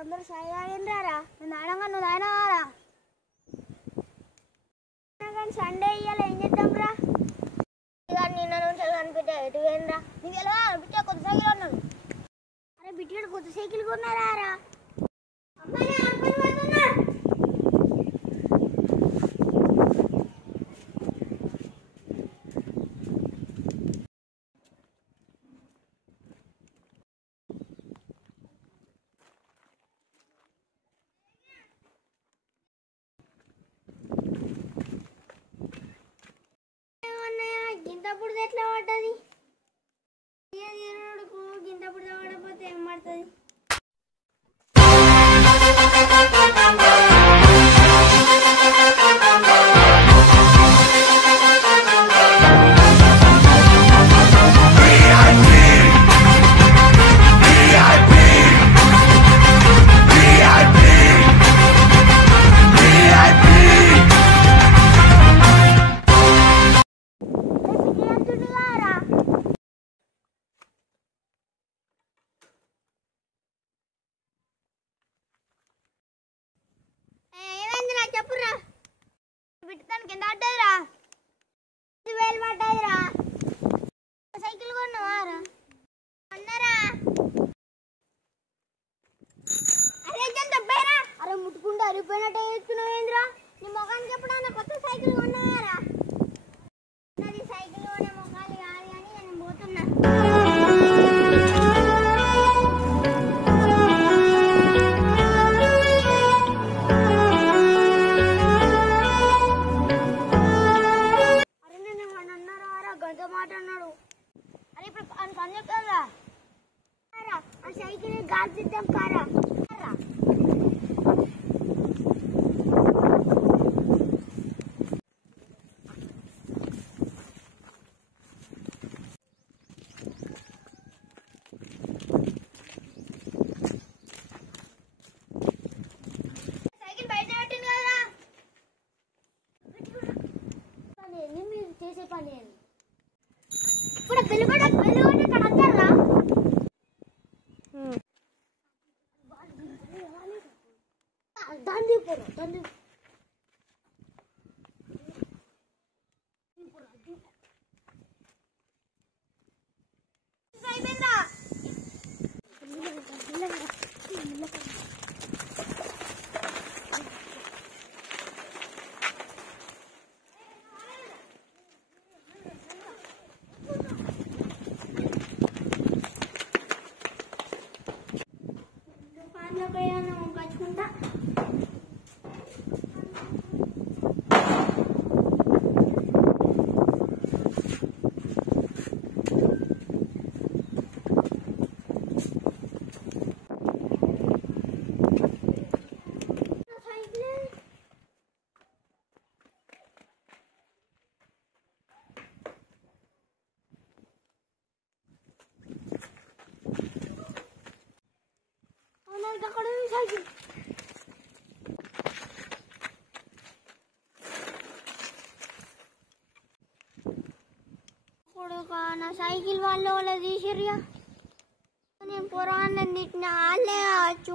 అందరూ సాయిగా ఏంటారా? నువ్వు నాయనంగా నువ్వు నాయనవారా? కానీ సండే ఇయ్యాలి ఏం చేద్దాంరా? ఇక నిన్న నుంచి కనిపించా ఎటు పోయినరా? నీకు ఎలా బిడ్డ కొత్త సైకిల్ ఉన్నాడు. అరే బిడ్డ కొత్త సైకిల్ కొన్నారా రా? అమ్మాయి అనుకుని పోతున్నా. గింతప్పుడు ఎట్లా పడ్డది? గింతప్పుడు పడకపోతే ఏం పడుతుంది? చెప్పురా బిడ్డతానికి ఎంత పడ్డదిరా? 10,000 పడ్డదిరా. సైకిల్ కొన్నావారా? అన్నారా? అరే చెప్పారా? అరే ముట్టుకుంటూ అరిపోయినట్టు వేస్తున్నావు ఏంద్రా? నీ ముఖానికి ఎప్పుడన్నా కొత్త సైకిల్ కొన్నావారా? అది సైకిల్ కొనే ముఖాలు కాదు కానీ నేను పోతున్నా. అరే ఇప్పుడు పని చెప్తారా? ఆ సైకిల్ గాలి సిద్ధం కారా? సైకిల్ బయట పెట్టింది కదరా? మీరు చేసే పని ఇప్పుడు బిల్లుగొండ ఇక్కడ వచ్చారా? దండి అయిపోయిందా? కచ్చుకుంటా సైకిల్ నా సైకిల్ వాళ్ళు తీసిర్యా నేను పురాణం తిట్టిన వాళ్ళే కావచ్చు.